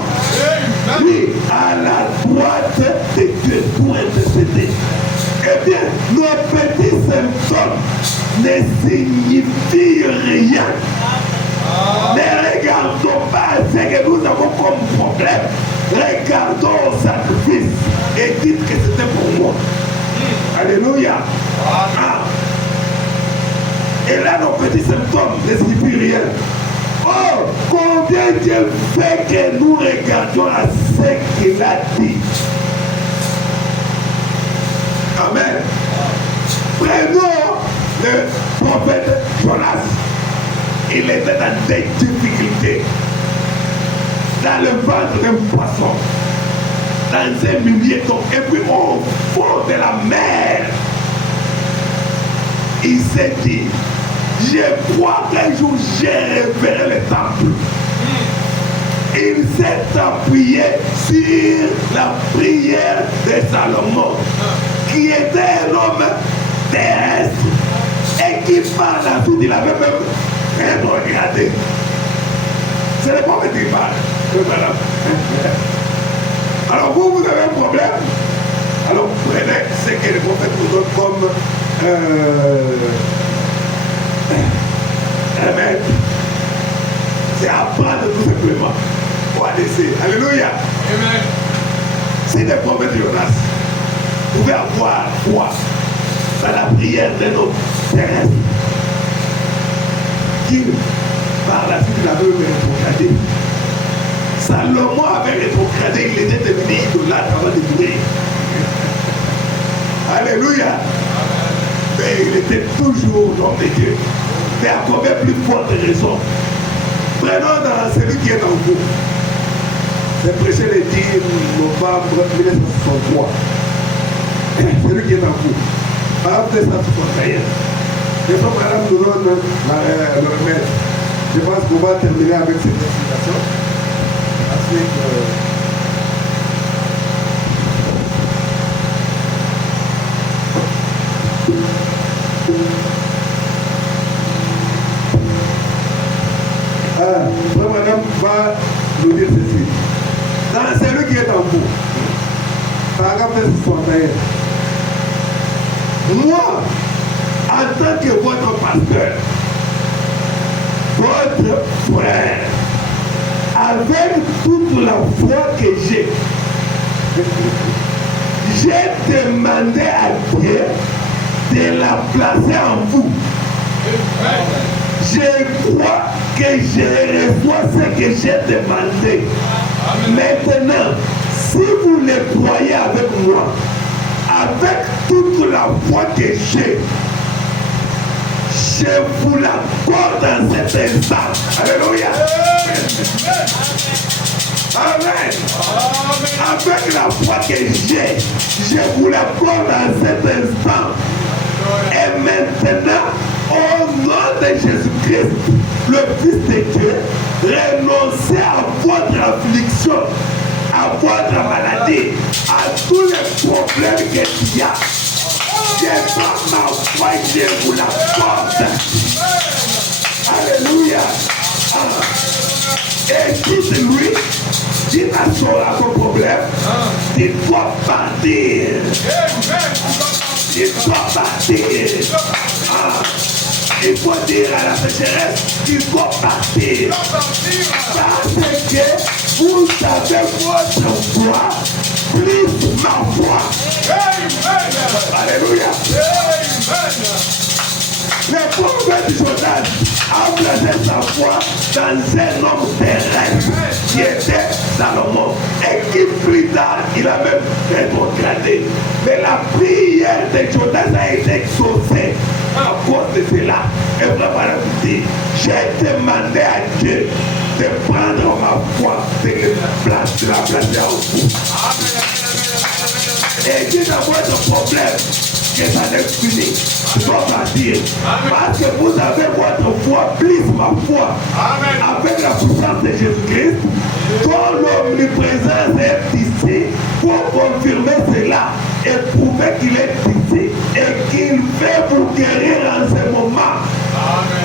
Lui, à la droite de Dieu pour intercéder. Eh bien, nos petits symptômes ne signifient rien. Ne regardons pas ce que nous avons comme problème. Regardons au sacrifice et dites que c'était pour moi. Alléluia. Ah. Et là, nos petits symptômes ne signifient rien. Oh, combien Dieu fait que nous regardions à ce qu'il a dit. Amen. Prenons le prophète Jonas. Il était dans des difficultés. Dans le ventre d'un poisson. Dans un milieu d'eau. Et puis au fond de la mer. Il s'est dit, je crois qu'un jour j'ai révéré le temple. Il s'est appuyé sur la prière de Salomon, qui était un homme terrestre et qui par la suite il avait même regardé. C'est le prophète qui parle. Alors vous avez un problème. Alors prenez ce que le prophète vous donne comme remède. C'est apprendre tout simplement. Pour laisser. Alléluia. Amen. Si le prophète Jonas pouvait avoir foi dans la prière de nos terrestres, qu'il, par la suite, il avait rétrogradé. Salomon avait rétrogradé, il était devenu idolâtre avant de mourir. Alléluia. Mais il était toujours l'homme de Dieu. Mais à combien plus forte raison? Prenons dans celui qui est en vous. C'est prêché le 10 novembre 1963. Celui qui est en vous. Madame 261. Je crois que madame nous donne le remède. Je pense qu'on va terminer avec cette explication. Madame va nous dire ceci. Dans celui qui est en vous, paragraphe 61. Moi, en tant que votre pasteur, votre frère, avec toute la foi que j'ai demandé à Dieu de la placer en vous. Je crois que je reçois ce que j'ai demandé. Maintenant, si vous le croyez avec moi, avec toute la foi que j'ai, je vous l'accorde dans cet instant. Alléluia. Amen. Avec la foi que j'ai, je vous l'accorde dans cet instant. Et maintenant, au nom de Jésus-Christ, le Fils de Dieu, renoncez à votre affliction, à votre maladie, à tous les problèmes qu'il y a. Je prends ma foi et je vous l'accorde. Alléluia. Et dites-lui, dites à son problème, il doit partir. Il doit partir. Il faut dire à la pécheresse, il faut partir. Parce que vous avez votre foi, plus ma foi. Alléluia. Le prophète Jonas a placé sa foi dans un homme terrestre qui était Salomon et qui plus tard il a même rétrogradé. Mais la prière de Jonas a été exaucée à cause de cela. Et vraiment dit, j'ai demandé à Dieu de prendre ma foi, de la placer en vous. Et dit dans votre problème que ça n'est fini. Je dois partir. Parce que vous avez votre foi, plus ma foi. Avec la puissance de Jésus-Christ, quand l'omniprésence est ici, pour confirmer cela et prouver qu'il est ici et qu'il veut vous guérir en ce moment.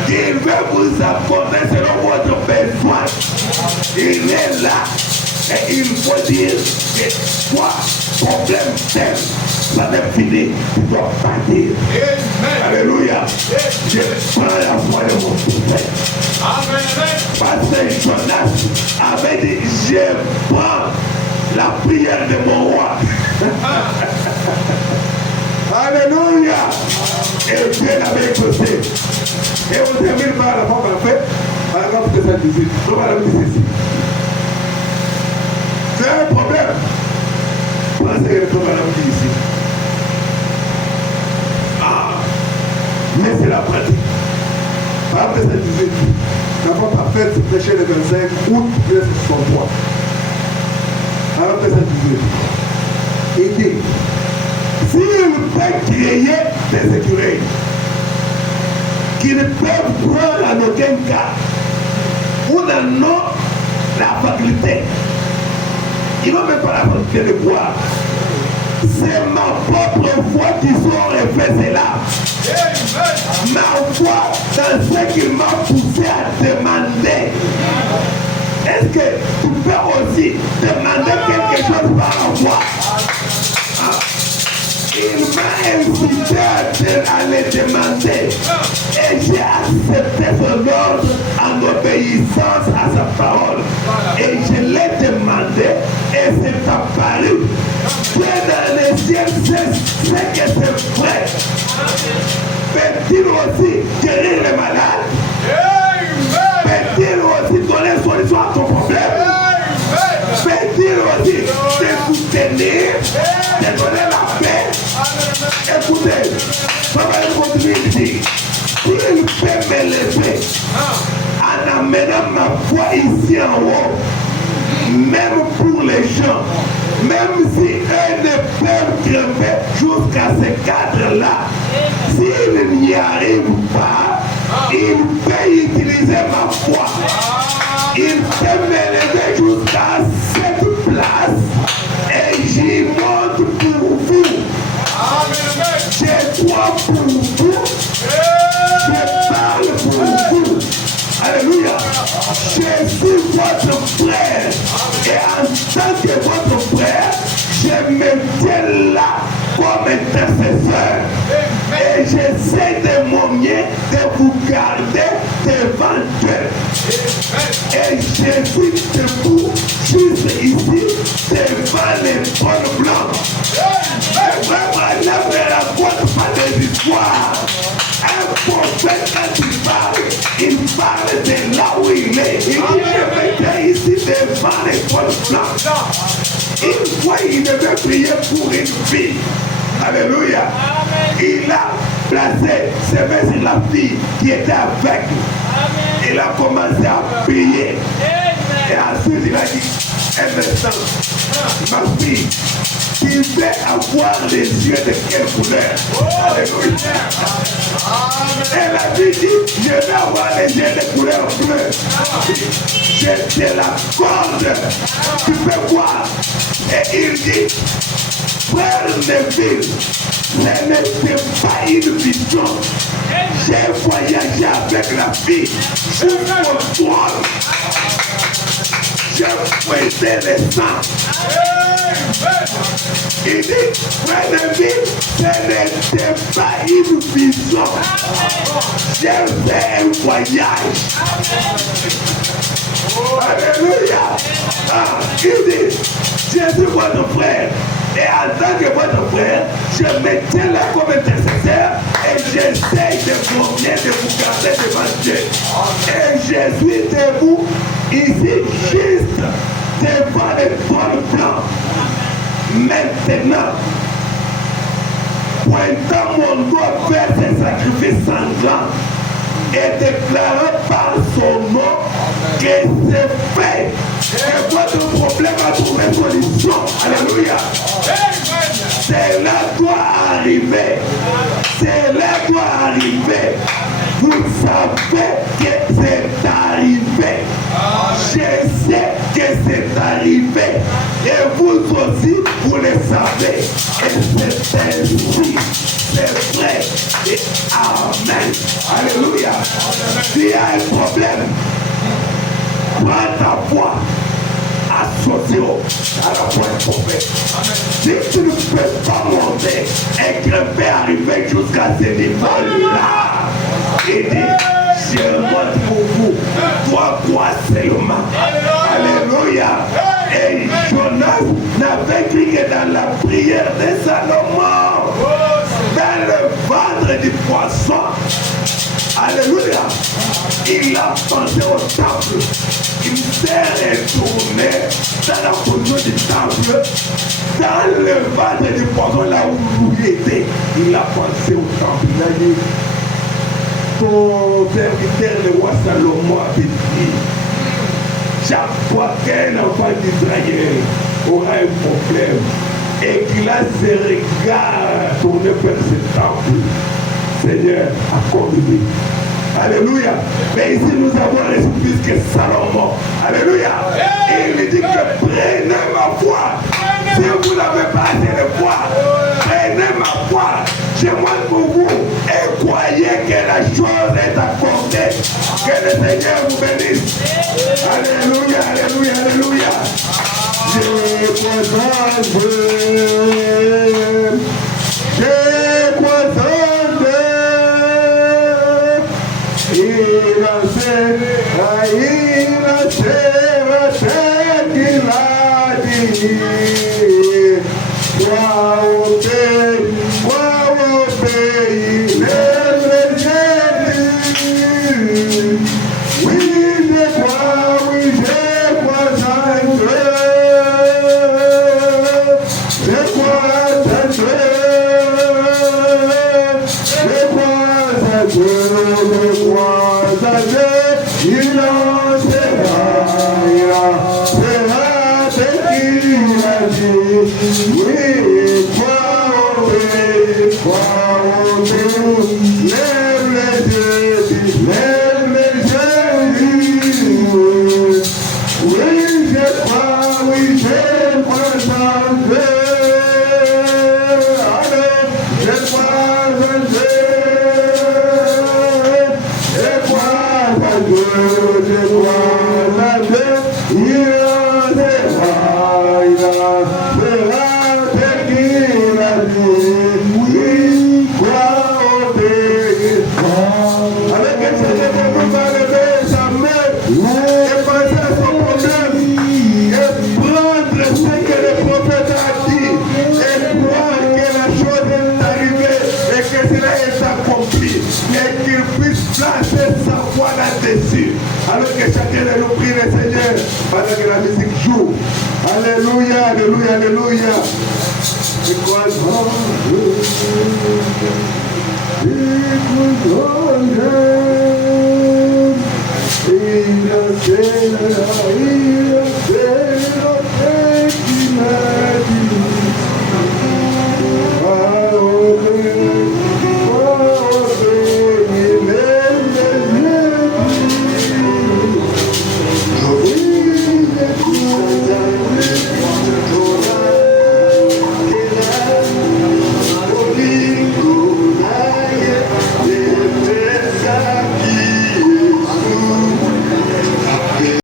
Qu'il veut vous apporter selon votre besoin. Il est là. Et il faut dire que toi, problème tel, ça n'est fini, tu dois partir. Alléluia. Je prends la foi de mon prophète. Parce que Jonas avait dit, je prends la prière de mon roi. Alléluia. Et Dieu l'avait écouté. Et on termine par la forme en fait, paragraphe 218. On va la dire ceci. C'est un problème. Pensez que le madame dit ici. Mais c'est la pratique. Par 218, la forme parfaite, c'est prêché le 25 août 1963. Par 218. Il dit, s'il peut créer des écureuils qui ne peuvent prendre en aucun cas ou n'en ont la faculté, ils n'ont même pas la faculté de boire. C'est ma propre foi qui saurait faire cela. Ma foi dans ce qu'il m'a poussé à demander. Est-ce que tu peux aussi demander quelque chose par la foi? Il m'a incité à le demander et j'ai accepté son ordre en obéissance à sa parole. Et je l'ai demandé et c'est apparu. Dieu dans le ciel sait ce que c'est vrai. Peut-il aussi guérir les malades? maintenant ma foi ici en haut, même pour les gens, même si eux ne peuvent crever jusqu'à ce cadre-là, s'ils n'y arrivent pas, ils peuvent utiliser ma foi. Ils peuvent m'élever jusqu'à cette place et j'y monte pour vous. Je crois pour vous. Je parle pour vous. Alléluia. Je suis votre frère. Et en tant que votre frère, je me tiens là comme intercesseur. Et j'essaie de mon mieux de vous garder devant Dieu. Et je suis debout juste ici devant les bonnes blancs. Et vraiment, ne me raconte pas des histoires. Un prophète, quand il parle de là où il est. Il dit, je m'étais ici devant les bonnes blancs. Une fois, il devait prier pour une fille. Alléluia. Il a placé ses mains sur la fille qui était aveugle. Il a commencé à prier. Et ensuite, il a dit, maintenant, ma fille, tu veux avoir les yeux de quelle couleur? Alléluia. Elle a dit, je vais avoir les yeux de couleur bleue. Je te l'accorde. Tu peux voir. Et il dit, frère Neville, ce n'était pas une vision. J'ai voyagé avec la fille jusqu'au trône. Je faisais le sang. Il dit, frère Neville, ce n'était pas une vision. J'ai fait un voyage. Alléluia. Il dit, je suis votre frère. Et en tant que votre frère, je me tiens là comme intercesseur et j'essaie de vous garder devant Dieu. Et je suis debout ici juste devant les bonnes blancs. Maintenant, pointant mon doigt vers ces sacrifices sanglants et déclarant par son nom que c'est fait. Et votre problème a trouvé solution. Alléluia. Cela doit arriver. Cela doit arriver. Vous savez que c'est arrivé. Je sais que c'est arrivé. Et vous aussi, vous le savez. Et c'est ainsi. C'est vrai. Et amen. Alléluia. S'il y a un problème, prends ta foi. Associé à la foi du prophète. Si tu ne peux pas monter et grimper, arriver jusqu'à ce niveau-là, il dit, je monte pour vous. Toi, quoi seulement. Alléluia. Et Jonas n'avait cru que dans la prière de Salomon, dans le ventre du poisson. Alléluia. Il a pensé au temple. Il s'est retourné dans la position du temple, dans le ventre du poisson, là où il était. Il a pensé au temple. Il a dit, ton serviteur, le roi Salomon, a dit, chaque fois qu'un enfant d'Israël aura un problème et qu'il a ses regards tournés vers ce temple, Seigneur, accorde-lui. Alléluia. Mais ici nous avons reçu plus que Salomon. Alléluia. Et il dit que prenez ma foi. Si vous n'avez pas assez de foi, prenez ma foi. Je monte pour vous et croyez que la chose est accordée. Que le Seigneur vous bénisse. Alléluia, alléluia, alléluia. Je Il a Oui, crois au Père, crois au Père. Lève les yeux, lève les yeux. Oui, je crois, oui, je crois en Dieu. Alors, je crois en Dieu. Je crois en Dieu, je crois en Dieu. Il sera ce qu'il a dit. Oui, crois au Père. Avec un Seigneur qui nous va lever sa main et penser à son problème et prendre ce que le prophète a dit et croire que la chose est arrivée et que cela est accompli et qu'il puisse placer sa foi là-dessus. Alors que chacun de nous prie le Seigneur pendant que la musique joue. Alléluia, alléluia, alléluia. Because